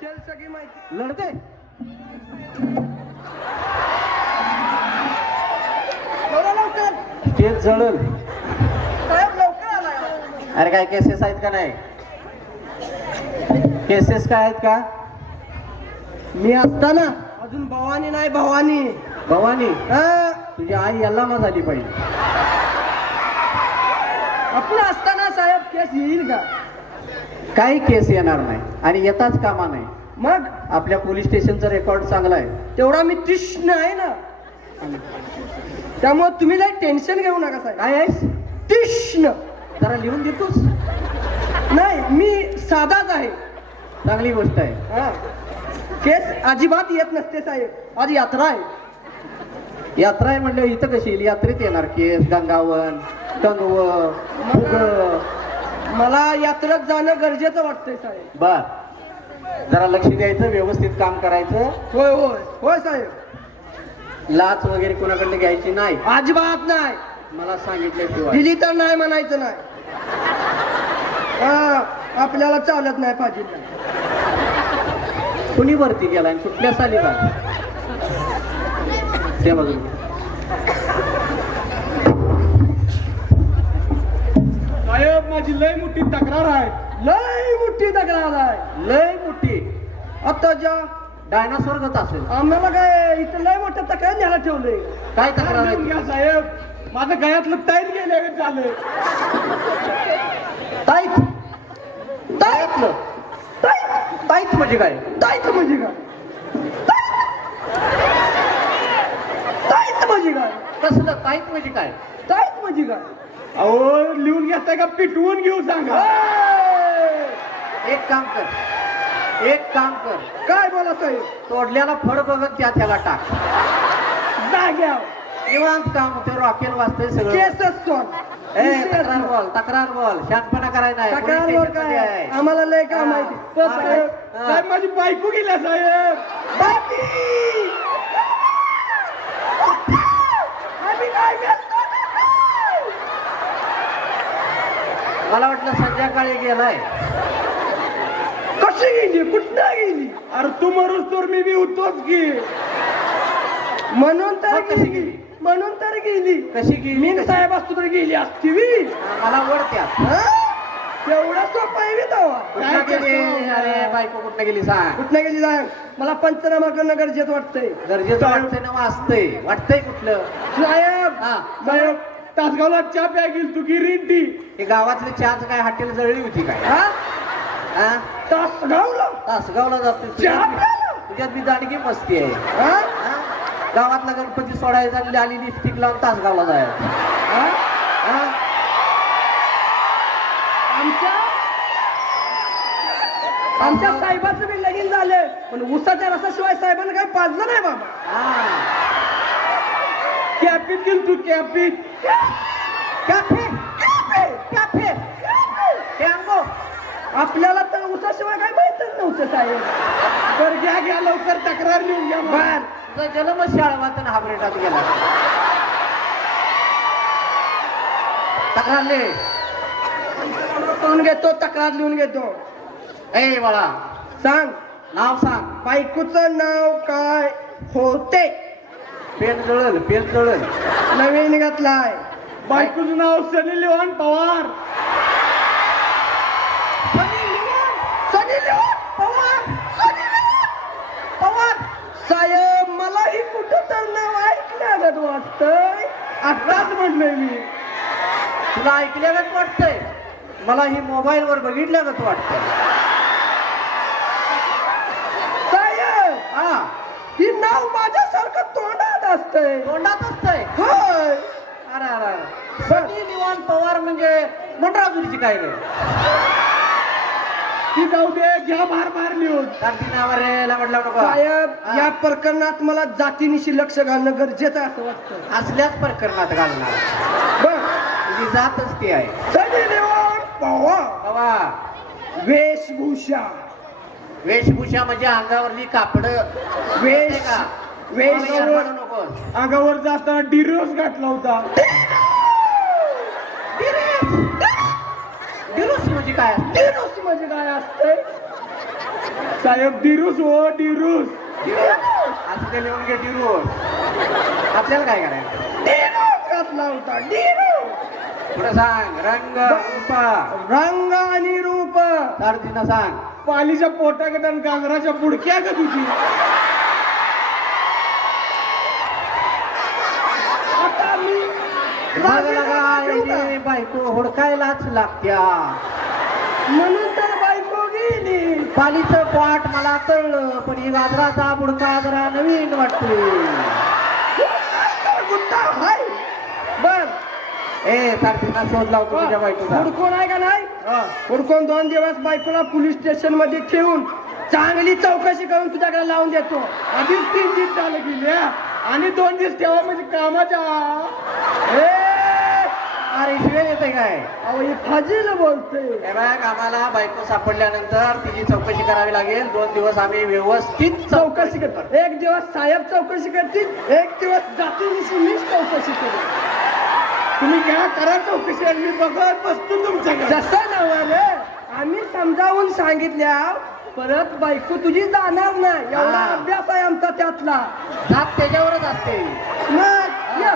Detail सगळी माहिती. लढते. एवढं लवकर. तेच जळल साहेब लवकर आलाय. अरे काय केसेस आहेत का नाही? केसेस काय आहेत का? मी असताना. अजून भवानी नाही भवानी. भवानी? हा, तुझी आई यल्लामा झाली पाहिजे. आपलं असताना साहेब केस येईल का? काही केस येणार नाही आणि येताच कामा नाही मग? आपल्या पोलीस स्टेशनचा रेकॉर्ड चांगला आहे. तेवढा मी तीक्ष्ण आहे ना. त्यामुळे तुम्ही लय टेन्शन घेऊ नका साहेब. काय आहेस? तीक्ष्ण जरा लिहून देतोस? नाही मी साधाच आहे. चांगली गोष्ट आहे. हा. केस अजिबात येत नसते साहेब. आज यात्रा आहे. यात्रा आहे म्हणलं इथं कशी? येईल यात्रेत येणार केस गंगावन कंगव मला यात्रेत जाणं गरजेचं वाटतंय साहेब. बर. जरा लक्ष द्यायचं व्यवस्थित काम करायचं. होय होय. होय साहेब. लाच वगैरे कोणाकडे घ्यायची नाही. अजिबात नाही. मला सांगितल्याशिवाय दिली तर नाही म्हणायचं नाही. हा आपल्याला चालत नाही पाहिजे. कुणी भरती गेला आणि कुठल्या साली ते बघून माझी लय मोठी तक्रार आहे. लय मोठी तक्रार आहे. लय मोठी. आता ज्या डायनासोर गत असेल. आम्हाला काय इथं लय मोठं तक्रार न्यायला ठेवलंय. काय तक्रार आहे? घ्या? साहेब. माझं गळ्यातलं टाईट गेले झालं ताईत ताईतलं ताईत ताईत म्हणजे काय? ताईत म्हणजे काय? ताईत म्हणजे काय? कसलं? ताईत म्हणजे काय? ताईत म्हणजे काय? अहो लिहून घेताय का? पिटवून घेऊ सांगा! एक काम कर. एक काम कर. काय बोला साहेब? तोडल्याला फळ बघत त्या त्याला टाक. जाग्या निवांत काम ते रॉकेल वाजतंय सगळं. केसच सोन ए तक्रार बोल तक्रार बोल. शांतपणा करायला तक्रार पोलीस स्टेशनमध्ये काय? आहे. आम्हाला लय काम. माहिती पण हा. साहेब हा. साहेब माझी बायको गेल्या साहेब. बाकी आम्ही काय नाही. मला वाटलं संध्याकाळी गेलाय. कशी गेली? कुठं गेली? अरे तू मरूस तर मी बी होतोच की. म्हणून तर कशी गेली? म्हणून तर गेली. कशी गेली? मी? साहेब असतो तर गेली असती मी मला वडत्यात हा? एवढा सोपा आहे गेली? अरे बायको कुठनं गेली सांग. कुठनं गेली सांग? मला पंचनामा करणं गरजेचं वाटतंय. गरजेचं वाटतंय ना वाचतंय. वाटतंय कुठलं? साहेब हा. साहेब तासगावला चहा प्या गेली तू गिरींटी हे गावातली चहाच काय हॉटेल जळली होती काय हा हा तासगावला तासगावला जातो चहा प्यायला? तुझ्यात मी दांडगी मस्ती आहे हा? हा? गावातला गणपती सोडायचा आणि आली लिपस्टिक लावून तासगावला जायचं हा? हा? आमच्या आमच्या साहेबाचं बी लगीन झालं पण उसाच्या रसाशिवाय साहेबांना काही पाजलं नाही बाबा हा. कॅपीत गेली तू कॅपीत कॅफे कॅफे टँगो आपल्याला तर उसाशिवाय काय माहितच नव्हतं साहेब. तर घ्या घ्या लवकर तक्रार लिहून घ्या मला. बर. तुझा जन्मच शाळवातून हाबरेटात गेला. तक्रार ले लिहून घेतो? तक्रार लिहून घेतो. ए बाळा. सांग. नाव सांग. बायकोचं नाव काय होते? Pen जळल pen जळल. नवीन घातलाय. बायकोचं नाव सनी लिवान पवार. सनी लिओन, सनी लिओन, पवार, सनी लिओन, पवार. साहेब मलाही कुठं तर नाव ऐकल्यागत वाटतंय. आत्ताच म्हटलंय मी. तुला ऐकल्यागत वाटतंय? मला ही मोबाईल वर बघितल्यागत वाटतंय साहेब हा ही नाव माझ्यासारखं तोंडात असतंय. तोंडात असतंय. होय. अरे अरे सनी निवान पवार म्हणजे मंडळाजुरीची काय रे? ती जाऊ दे घ्या बार बार लिहून कार्तिक नावारेला म्हटलं नको. साहेब हा. या प्रकरणात मला जातीनिशी लक्ष घालणं गरजेचं आहे असं वाटतं असल्याच प्रकरणात घालणार. बर. तुझी जातच ती आहे. सनी लिओन, पवार बाबा वेशभूषा. वेशभूषा म्हणजे अंगावरली कापड. वेश का? अंगावर जाताना डिरोस घातला होता. डिरोस म्हणजे काय? दिनोस म्हणजे काय असतंय? साहेब डिरूस हो डिरूस असं ते लिहून घे डिरूस आपल्याला काय करायचं? डिरूस घातला होता डिरूस पुढे सांग रंग रूप. रंग आणि रूप. सांग. पालीच्या पोटाकडे आणि गाजराच्या बुडक्या का तुझी. बायको हुडकायलाच लागत्या. म्हणून तर बायको गेली. पालीचं पाठ मला कळलं पण ही गाजराचा बुडका जरा नवीन वाटते गुट्टा हाय. बर ए सारथीना शोध लावतो तुझ्या बायकोचा. हुडकून आहे का नाही? हा. हुडकून दोन दिवस बायकोला पोलीस स्टेशनमध्ये ठेवून चांगली चौकशी करून तुझ्याकडे लावून देतो. आधीच तीन दिवस झालं गेले आणि दोन दिवस ठेवा म्हणजे कामाच्या अरे शिवाय येते काय? अहो ही फाजील बोलते. हे बघ आम्हाला बायको सापडल्यानंतर तिची चौकशी करावी लागेल. दोन दिवस आम्ही व्यवस्थित चौकशी कर एक दिवस साहेब चौकशी करतील एक दिवस जातीनिशी मीच चौकशी करेन तुम्ही काय करा चौकशी आणि मी बघत बसतो तुमच्याकडे जसं नव्ह रे आम्ही समजावून सांगितल्या परत बायको तुझी जाणार नाही. एवढा. अभ्यास आहे आमचा त्यातला. जात त्याच्यावरच असते. मग ये.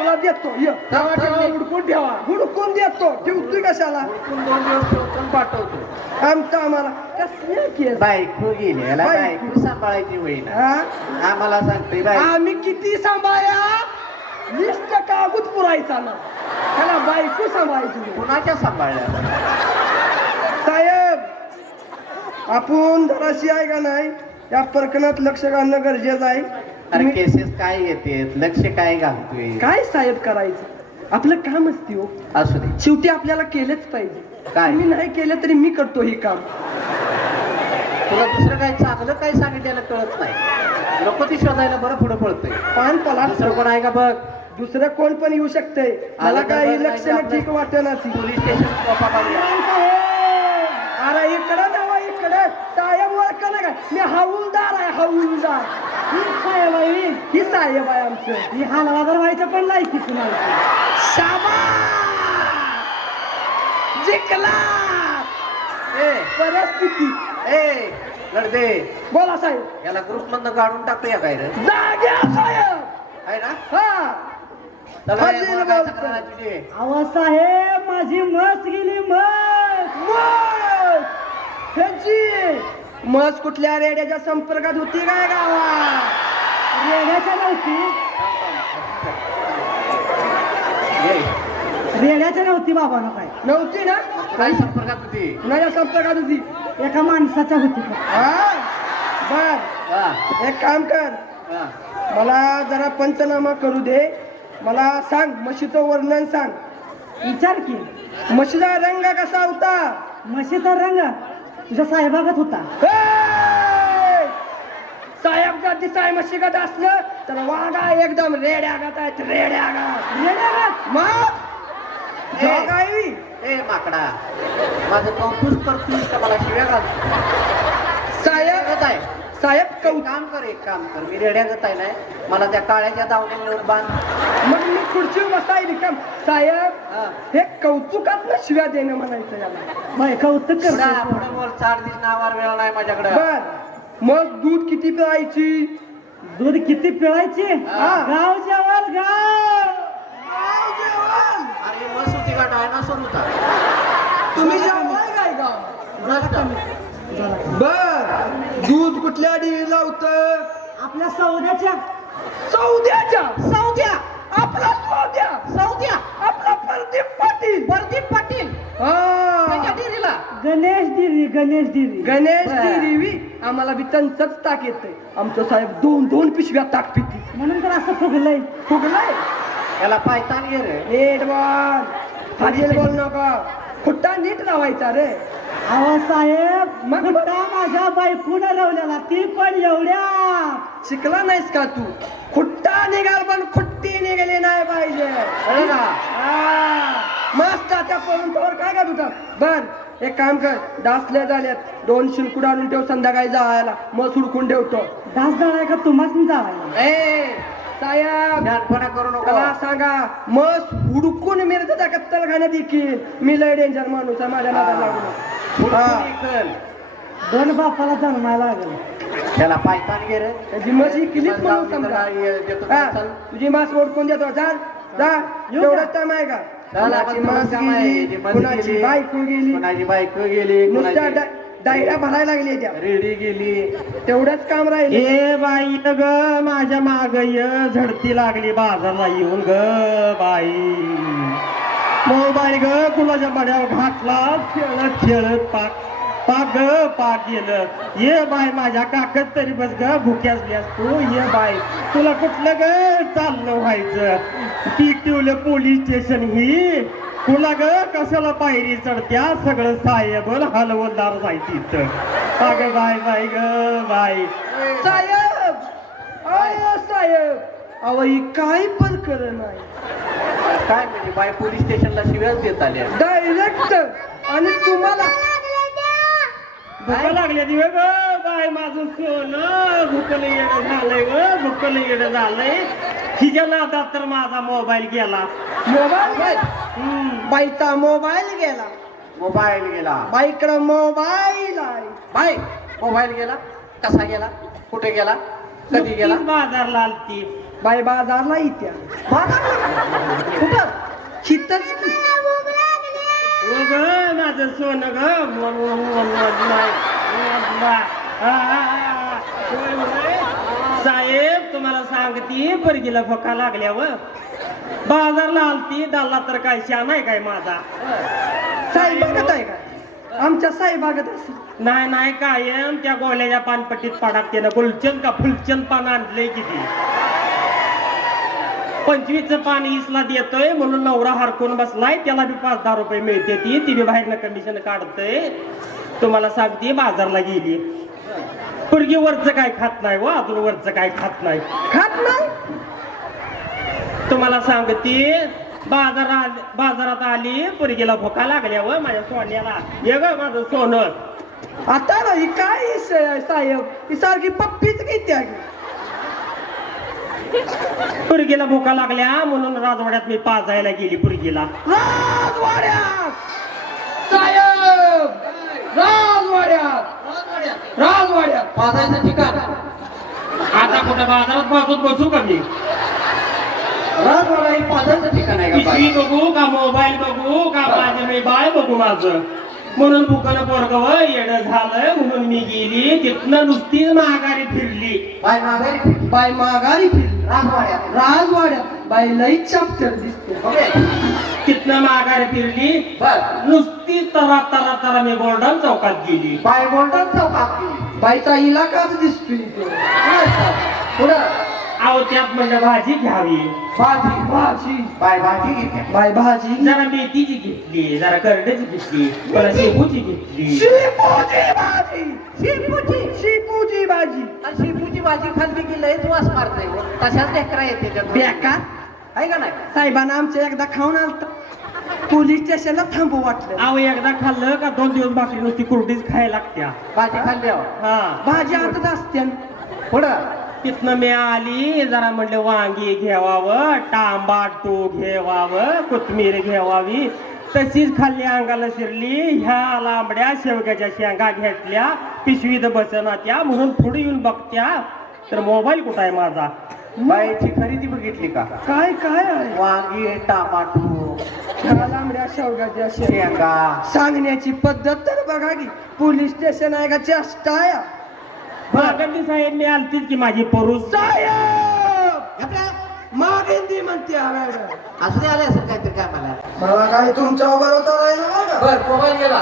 तुला देतो. ये ठेवा ठेवा. उडकून ठेवा. हुडकून देतो. ठेवतोय कशाला? दोन दिवस ठेवून पाठवतो आमचा आम्हाला. कसले केस बायको गेली याला बायको. बायको सांभाळायची होईन हा? आम्हाला सांगते बाय. आम्ही किती सांभाळ्या? लिस्ट कागद पुरायचा ना. त्याला बायको सांभाळायची. कुणाच्या सांभाळल्या? साहेब आपण जराशी आहे का नाही? या प्रकरणात लक्ष घालणं गरजेचं आहे. अरे केसेस काय येते लक्ष काय घालतोय? काय साहेब करायचं? आपलं काम असते हो. असू दे. शेवटी आपल्याला केलंच पाहिजे. काय? तुम्ही नाही केलं तरी मी करतो हे काम. तुला दुसरं काय चांगलं काय सांगितलेलं कळत नाही. नको ती शोधायला बरं पुढे पडतंय पान पलाट दुसरं कोण आहे का बघ? दुसरं कोण पण येऊ शकतंय. मला काय तर ठीक वाटेना ती पोलीस स्टेशन कोपा काढूया. अरे इकडं नवा इकडं साहेब ओळख ना काय मी हवालदार आहे हवालदार ही साहेब आहे ही. साहेब आहे आमचं. ही व्हायचं पण लायकी तुम्हाला. शाबास! जिंकला ए. परिस्थिती. ए लढदे बोला साहेब. याला ग्रुप मधनं काढून टाकूया काय रे? जाग्या साहेब! आहे ना? हा. चला काय. तक्रार आहे तुझी साहेब माझी मस गेली मस. मस! ह्याची मस कुठल्या रेड्याच्या संपर्कात होती काय गावात? रेड्याच्या नव्हती. ये. रेड्याच्या नव्हती बाबा काय? नव्हती ना? काय संपर्कात होती. कुणाच्या संपर्कात होती? एका माणसाच्या होती. हा? बर. एक काम कर. हा. मला जरा पंचनामा करू दे. मला सांग म्हशीचं वर्णन सांग. विचार की. म्हशीचा रंग कसा होता? म्हशीचा रंग? तुझ्या साहेबागत होता. साहेब जर दिसाय म्हशीगत असलं तर वागा एकदम रेड्यागत आहेत रेड्यागत रेड्यागत मग? ए. जोगाई. ए माकडा माझं कौतुक करतोस का मला? शिव्या घालतो साहेब? आहे. साहेब कौत काम कर एक काम कर मी रेड्यागत आहे नाही मला त्या काळ्याच्या दावणीवर बांध. मग मी खुर्चीवर बसाय रिकाम साहेब हा. हे कौतुकात शिव्या देणं म्हणायचं याला. कौतुक पुढं पुढं बोल चार दिवस नावार वेळ नाही माझ्याकडे. बर. मग दूध किती पिळायची? दूध किती पिळायची? हा. गाव जेवण गाव. अरे मस्त होती का डायनासोर होता तुम्ही जेवण काय गाव. बर. दूध कुठल्या डिरीला होतं? आपल्या सौद्याच्या. सौद्याच्या? सौद्या. आपला सौद्या. सौद्या. आपला प्रदीप पाटील. प्रदीप पाटील. त्याच्या डेअरीला गणेश दिरी गणेश दिरी गणेश. दिरी आम्हाला बी त्यांचंच ताक येतंय. आमचं साहेब दोन दोन पिशव्या ताक पिती म्हणून तर असं फुगलंय. फुगलंय? त्याला पायतान घे रे. नीट बोल. फाजील बोल नको. खुट्टा नीट लावायचा रे? अहो साहेब मग? माझ्या बायकून रवलेला? ती पण एवढ्या. शिकला नाहीस का तू? खुट्टा निघाल पण खुट्टी निघाली नाही पाहिजे. कळलं का? हा. मस्त आता पळून तोवर काय का तुझं बर एक काम कर. डासले झाल्यात. दोन शिलकुड आणून ठेव संध्याकाळी जायला. मग सुडकून ठेवतो. डास जाणार का तुम्हाला जावायला ए साहेब. ढानपणा करू नको. मला सांगा मस हुडकून मिरच्या कत्तल खाण्यात देखील? मी लय डेंजर माणूस आहे माझ्या नादाला लागू नको. हा. दोन बापाला जन्मायला लागलं. त्याला पायतान गे रे. त्याची म्हशी किलीच म्हणून समजा. हा, तुझी मास ओढकून देतो. चाल जा. एवढाच टाइम आहे का? कुणाची मास गेली कुणाची बायको गेली. कुणाची बायको गेली नुसत्या कुणाची डा- डायऱ्या भरायला लागली त्या. रेडी गेली. तेवढंच काम राहिले. ए बाई ग. माझ्या माग य. झडती लागली. बाजारला येऊन ग बाई. मोबाईल ग कुणाच्या मड्यावर घातला. खेळत खेळत पाक पाक ग पाक गेलं. ये बाय माझ्या काकत तरी बस ग भुक्यास बियास तू ये बाय तुला कुठलं ग चाललं व्हायचं? पीक ठेवलं पोलीस स्टेशन ही. तुला ग कशाला पायरी चढत्या? सगळं साहेबल हलवलदार जायची इथं अग बाय बाय ग बाय. साहेब! अय साहेब! अहो काय पण कर नाही काय म्हणजे बाय पोलीस स्टेशनला शिव्याच देत आल्या? डायरेक्ट आणि तुम्हाला भूक लागली दिवे ग बाय माझं सोनं भूकलं येणं झालंय ग भूकलं येणं झालंय. हिच्या नादात तर माझा मोबाईल गेला. मोबाईल? हम्म. बाईचा मोबाईल गेला. मोबाईल गेला. बाईकडं मोबाईल आहे. बाय मोबाईल गेला? कसा गेला? कुठे गेला? कधी गेला? नुकतीच बाजारला आलती. बाई बाजारला इत्या. कुठं? हितच की. ओ ग माझं सोनं ग. साहेब तुम्हाला सांगती परगीला फका लागल्यावर. बाजारला आलती डालला तर काय शा नाही काय माझा. साहेब बघत आहे काय आमच्या साहेब बघत असेल नाही नाही कायम त्या गोल्याच्या पानपट्टीत पाडात त्यानं गुलचंद का फुलचंद पान आणलंय किती. पंचवीसचं पान इसला देतोय म्हणून नवरा हरकून बसलाय त्याला बी पाच दहा रुपये मिळते ती ती बी बाहेरनं कमिशन काढतय. तुम्हाला सांगते बाजारला गेली. पुरगी वरचं काय खात नाही व अजून वरचं काय खात नाही. खात नाही? तुम्हाला सांगते बाजारात बाजारात आली पुरगीला भोका लागल्या व माझ्या सोन्याला. ये ग माझं सोनं. आता ना ही काय साहेब ही सारखी पप्पीच घेते. पुरगीला भोका लागल्या म्हणून राजवाड्यात मी पाजायला गेली पुरगीला. राजवाड्यात! साहेब! राजवाड्यात! राजवाड्यात! पाजायचं ठिकाण. आता कुठं बाजारात पाजून बसू का मी? राजवाडा हे पाजायचं ठिकाण आहे का पिशवी? बघू का मोबाईल बघू का माझं मी बाळ बघू माझं? म्हणून भुकन पोरगव येणं झालं म्हणून मी गेली. तिथनं नुसती महागारी फिरली. बाय माघारी बाई माघारी फिरली. राजवाड्यात. राजवाड्यात. बाई लई चॅप्टर दिसते. ओके तिथनं महागारी फिरली. बर. नुसती तरा तरा तरा मी गोल्डन चौकात गेली. बाय गोल्डन चौकात गेली. बाईचा इलाकाच दिसतो इथे. पुढं. अहो त्यात म्हणलं भाजी घ्यावी. भाजी भाजी. बाय भाजी घेते. बाई भाजी जरा मेथीची घेतली जरा करड्याची घेतली मला शेपूची घेतली. शिपूची भाजी. शिपूची. शिपूची भाजी. आणि शेपूची भाजी खाल्ली की लयच वास मारते तशाच ढेकरा येते. बेकार आहे का नाही? साहेबांना आमच्या एकदा खाऊन आलत. पोलीस स्टेशनला थांबू वाटलं. अहो एकदा खाल्लं का दोन दिवस भाकरी नुसती कुरडीच खायला लागत्या. भाजी खाल्ल्यावर हा. भाजी आतच असते पुढं? तिथनं मी आली जरा म्हणले वांगी घ्यावावं टांबाटू घ्यावावं कोथमीर घ्यावावी तशीच खाल्ली अंगाला शिरली. ह्या लांबड्या शेवग्याच्या शेंगा घेतल्या. पिशवीत बसना त्या. म्हणून पुढे येऊन बघत्या. तर मोबाईल कुठं आहे माझा? बायची खरेदी बघितली का? काय काय आहे? वांगी टमाटो. ह्या लांबड्या शेवगाच्या शेंगा. शेंगा. सांगण्याची पद्धत तर बघा की पोलीस स्टेशन आहे का चेष्टा आहे? मागणी साहेब मी आलतीच की माझी परूस साहेब! मागेन ती म्हणते. असं आले असेल काहीतरी काय मला मला काय तुमच्या ना बघा. बर मोबाईल गेला.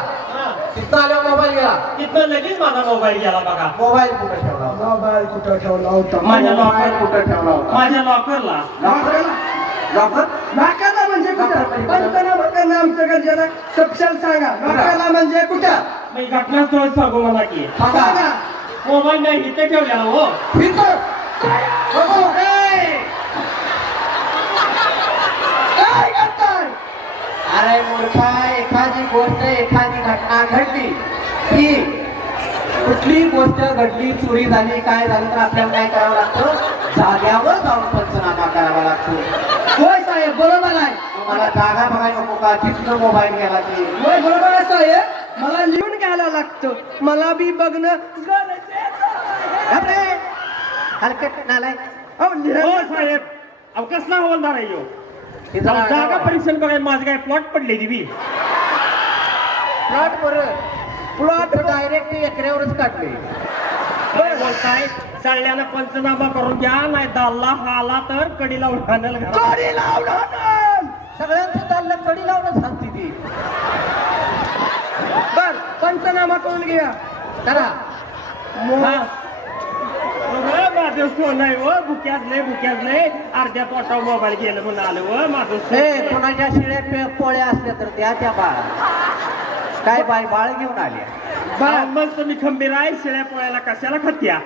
तिथं आल्यावर मोबाईल गेला. तिथनं लगेच माझा मोबाईल गेला बघा. मोबाईल कुठं ठेवला होता? मोबाईल कुठं ठेवला होता? माझ्या मोबाईल लॉकर कुठं ठेवला होता? माझ्या लॉकरला लॉकर लॉकर नाकाला म्हणजे कुठं? आमच्याकडे जरा सपशेल सांगा. नाकाला म्हणजे कुठं? मी घटनास्थळ सांगू मला की. सांगा मोबाईल नाही इथे ठेवलेला हो. काय करताय? अरे मूर्खा एखादी गोष्ट एखादी घटना घडली. की कुठली गोष्ट घडली चोरी झाली काय झालं तर आपल्याला काय करावं लागतं? जाग्यावर जाऊन पंचनामा करावा लागतो. होय साहेब बरोबर आहे. मला जागा बघायला नको का? जिथनं मोबाईल गेला ते. होय बरोबर आहे साहेब. मला लिहून घ्या यायला लागतं. मला बी बघणं. घाबरे हलकट नालाय अहो, हो साहेब. अहो कसला हवालदार आहे ह्यो? अहो, जागा परीक्षण बघाय माझं काय प्लॉट पडले दिवी प्लॉट बरं. प्लॉट डायरेक्ट एकऱ्यावरच काढले. काय बोलताय? चालल्यानं पंचनामा करून घ्या नाही दाल्ला आला तर कडीला उठाणल घरात. चोरी लावणार सगळ्यांचं चाललं कडी लावून सांगते ती. बर पंचनामा करून घ्या. करा. हा. माझं सोनं आहे व बुक्याच नाही बुक्याच नाही अर्ध्या पोटा मोबाईल गेलं म्हणून आलं व माझं ए सोनं. कोणाच्या शिळ्या पे- पोळ्या असल्या तर द्या त्या बाळा काय बाय बाळ घेऊन आल्या अहो, मग तुम्ही खंबीर आहे शिळ्या पोळ्याला कशाला खत्या?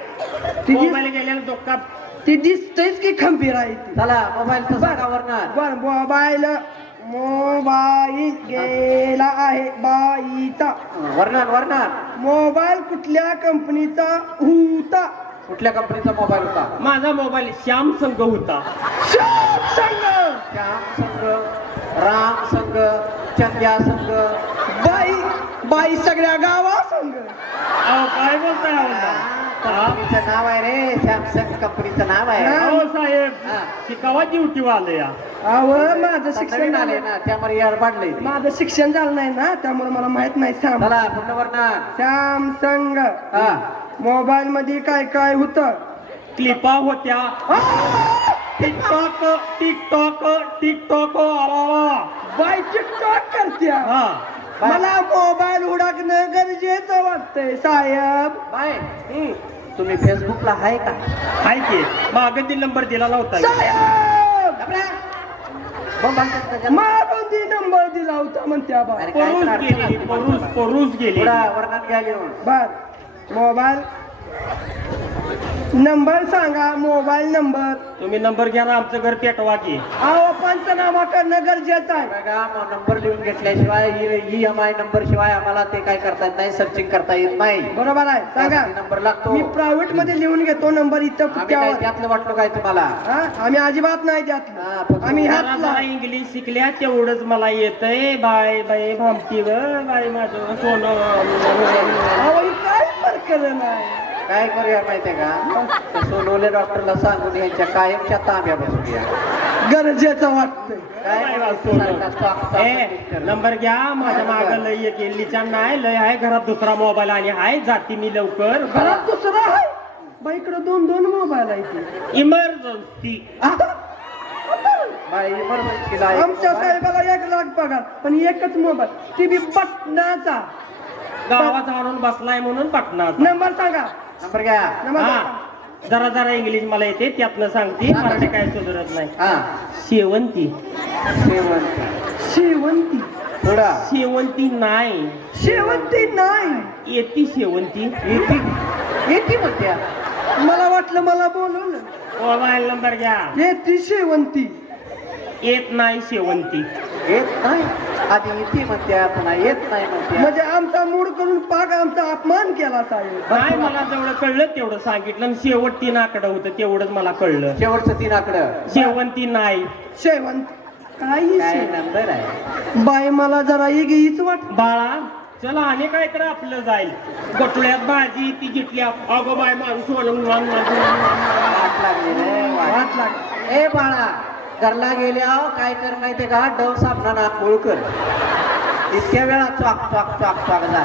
ती- मोबाईल गेल्यानं डोका ती दिसतेच की खंबीर आहे ती. चला मोबाईल वरणार बर मोबाईल मोबाईल गेला आहे बाईचा. वर्णन वर्णन. मोबाईल कुठल्या कंपनीचा होता? कुठल्या कंपनीचा मोबाईल होता? माझा मोबाईल श्याम संघ होता. सॅमसंग श्याम संघ राम संघ चंद्या संघ बाई बाई सगळ्या गावा संग अहो काय बोलताय हवालदार? हा? कंपनीचं नाव आहे रे सॅमसंग कंपनीचं नाव आहे. अहो साहेब हा. शिकावा ड्युटी आलं या. अव माझं शिक्षण नवीन आले झालं. ना त्यामुळे यार ते. माझं शिक्षण झालं नाही ना त्यामुळे मला माहीत नाही सॅम चला पूर्ण वर्णन सॅमसंग हा. मोबाईल मध्ये काय काय होत? क्लिपा होत्या. टिकटॉक टिकटॉक टिकटॉक आला बाई टिकटॉक करत्या. हा. मला मोबाईल उडकणं गरजेचं वाटतंय साहेब. बाय हं. तुम्ही फेसबुकला आहे का? हाय की. मागे ती नंबर दिला त्याच्यात. मारून ती नंबर दिला होता म्हणत्या बा. अरे काय परूस परूस. परूस गेली. घ्या घेऊन. बर. मोबाईल नंबर सांगा मोबाईल नंबर. तुम्ही नंबर घ्या ना आमचं घर पेटवा की. अहो पंचनामा करणं गरजेचं आहे. बघा नंबर लिहून घेतल्याशिवाय ई एम आय नंबर शिवाय आम्हाला ते काय करता येत नाही सर्चिंग करता येत नाही. बरोबर आहे. सांगा. नंबर लागतो. मी प्रायव्हेटमध्ये लिहून घेतो नंबर इथं आम्ही काय पुट्यावर त्यातलं वाटलो काय तुम्हाला? हा? आम्ही अजिबात नाही त्यात आम्ही जरा ह्यातला. जरा इंग्लिश शिकल्या तेवढंच मला येतंय. बाय बाय भामटी ग बाय माझं सोनं अहो ही काय काय करूया माहितीये का? त्या सोनवले डॉक्टरला सांगून यांच्या कायमच्या तांब्या बसूया. गरजेचं वाटतंय. काय. नंबर घ्या. माझ्या माग लय एक लिचा नाही लय आहे घरात दुसरा मोबाईल आणि आहे जाती मी लवकर. घरात दुसरा आहे? बाईकडे दोन दोन मोबाईल आहे ते. इमर्जन्सी बाई इमर्जन्सीला एक आमच्या. साहेबाला एक लाख पगार पण एकच मोबाईल. ती बी बटनाचा गावात आणून बसलाय म्हणून पटणार नंबर सांगा. नंबर घ्या. नंबर हा. जरा जरा इंग्लिश मला येते त्यातनं सांगते मराठी काय सुधारत नाही. हा. शेवंती. शेवंती. शेवंती. थोडा शेवंती नाही. शेवंती नाही. येती शेवंती. येते. येते म्हणत्या मला वाटलं मला बोलवलं मोबाईल नंबर घ्या. हे ती शेवंती. येत नाही शेवंती. येत नाही. आधी येते म्हणत्या पुन्हा येत नाही म्हणत्या म्हणजे आमचा मूड करून पाक आमचा अपमान केला साहेब. नाही मला जेवढं कळलं तेवढं सांगितलं आणि शेवट तीन आकडं होतं तेवढंच मला कळलं. शेवटचं तीन आकडं. शेवंती नाही. शेवंत काही काय नंबर आहे? बाई मला जरा हीच वाट बाळा चला आणि काय तर आपलं जाईल. गोटुळ्यात भाजी ती जिटली अगो बाय माणूस म्हणून वाट लागली रे वाट. वाट लाग ए बाळा. घरला गेल्या काय कर माहितीये का डव साबणानं आंघोळ कर इतक्या वेळा चॉक चॉक चॉक चॉक जा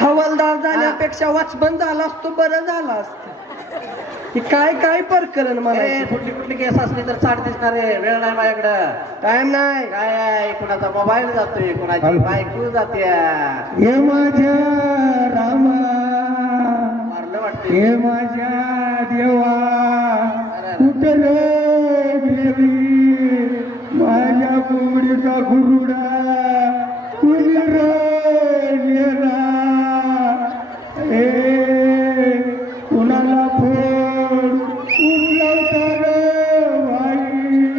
हवालदार झाल्यापेक्षा वाचबंद झाला असतो बरं झालं असतं. काय काय प्रकरण ए मला कुठली कुठली केस असली तर चाट दिसणार आहे वेळ नाही माझ्याकडं. टाइम नाही. काय आहे कुणाचा मोबाईल जातोय कुणाची बायको जाते. हे माझ्या रामा. मारलं वाटते हे माझ्या देवा. कुठे रे? उचलवता रे बाई.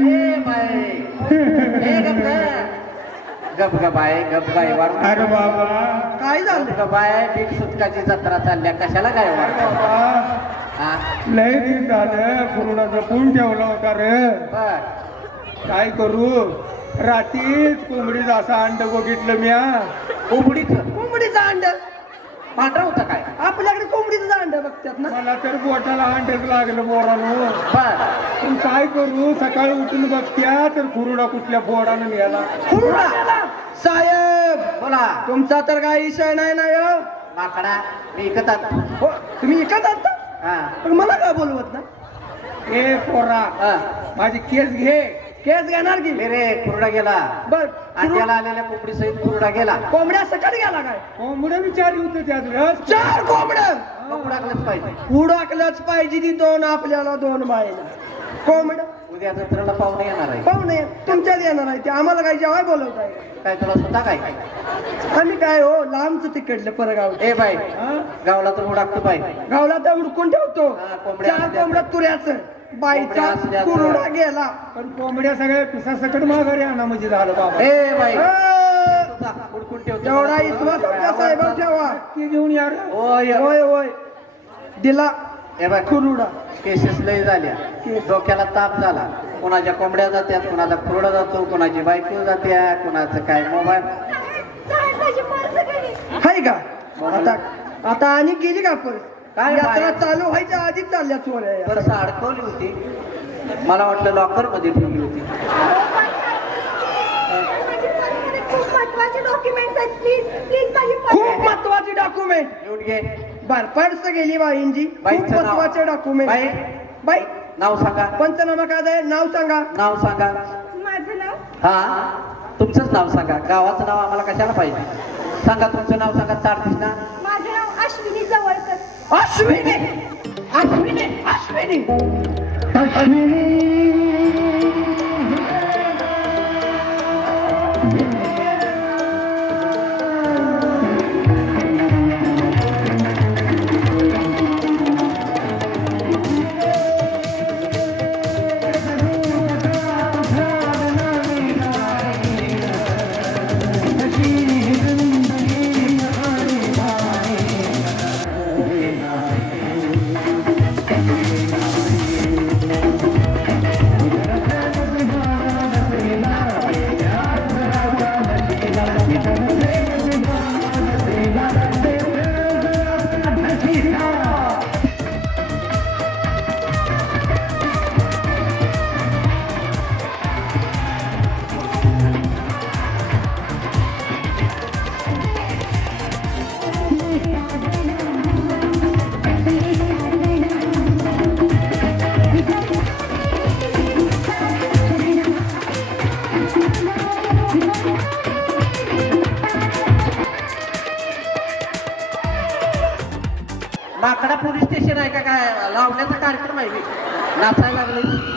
ए बाई. ए गप गप. गप आहे गप गाय वार अरे बाबा. काय झालं? गप आहे बीट सुटकाची जत्रा चालल्या कशाला गाय वार बाबा. हा? लय दिन झालं पूर्ण जपून ठेवला होता रे. बर. काय करू? रात्रीच कोंबडीचं असं अंड बघितलं म्या उघडीच कोंबडीचा? अंड? पांढरा होता काय? आपल्याकडे कोंबडीचं अंड बघतात ना. मला तर बोटाला अंडच लागलं बोरानो बर. पण काय करू सकाळी उठून बघत्या तर खुरुडा कुठल्या बोर्डानं नेला. हुरडा. साहेब बोला. तुमचा तर काही विषय नाही ना. माकडा मी इकत. हो तुम्ही इकत आणता हा. पण मला का बोलवत ना ए पोरा. हा. माझी केस घे. केस घेणार की? रे कुरडा गेला. बर अंड्याला आलेल्या कोंबडी सहित कुरडा गेला. कोंबड्या सकाळी गेला काय? कोंबड्या विचारली होती त्यात रस चार कोंबड्या! कुडाकलंच पाहिजे. उडाकलंच पाहिजे ती दोन आपल्याला दोन बायला. कोंबड उद्या जत्रेला पाहुणे येणार आहे. पाहुणे तुमच्यात येणार आहे. ते आम्हाला काही जेवाय बोलवताय. काय तुला सुद्धा काय? आम्ही काय हो लांबच तिकडलं परगाव. ए बाई हा? गावला तर उडाकतो पाहिजे गावला तर उडकून ठेवतो. हा, कोंबड्या चार कोंबड्या तुऱ्याचं. बाईचा कुरुडा गेला. पण कोंबड्या सगळ्या पिसासकट माघारी आणा म्हणजे झालं बाबा. ए बाई. ठेवतो एवढा विश्वास आपल्या ठेवा ती घेऊन यार होय होय. होय दिला ए बाई. कुरुडा. केसेस लय झाल्या. डोक्याला ताप झाला. कोणाच्या कोंबड्या जात्यात कोणाचा खुरडा जातो कोणाची बायको जात्या कोणाचं काय मोबाईल. हाय का? आता आता आणि गेली का परत? काय यात्रा? चालू व्हायच्या आधीच चालल्या चोऱ्या अडकवली होती. मला वाटलं लॉकरमध्ये ठेवली होती. खूप महत्त्वाचे डॉक्युमेंट्स आहेत प्लीज प्लीज माझी खूप महत्वाची डॉक्युमेंट लिहून घे. बर पर्स गेली बाईंची खूप बाईंचं नाव. महत्त्वाचे डॉक्युमेंट बाई. बाई. नाव सांगा. पंचनामा काय आहे? नाव सांगा. नाव सांगा. माझं नाव? हा? तुमचंच नाव सांगा. गावाचं नाव आम्हाला कशाला पाहिजे? सांगा तुमचं नाव सांगा चालतीस ना. माझं नाव अश्विनी जवळकर अश्विनी अश्विनी अश्विनी माकडा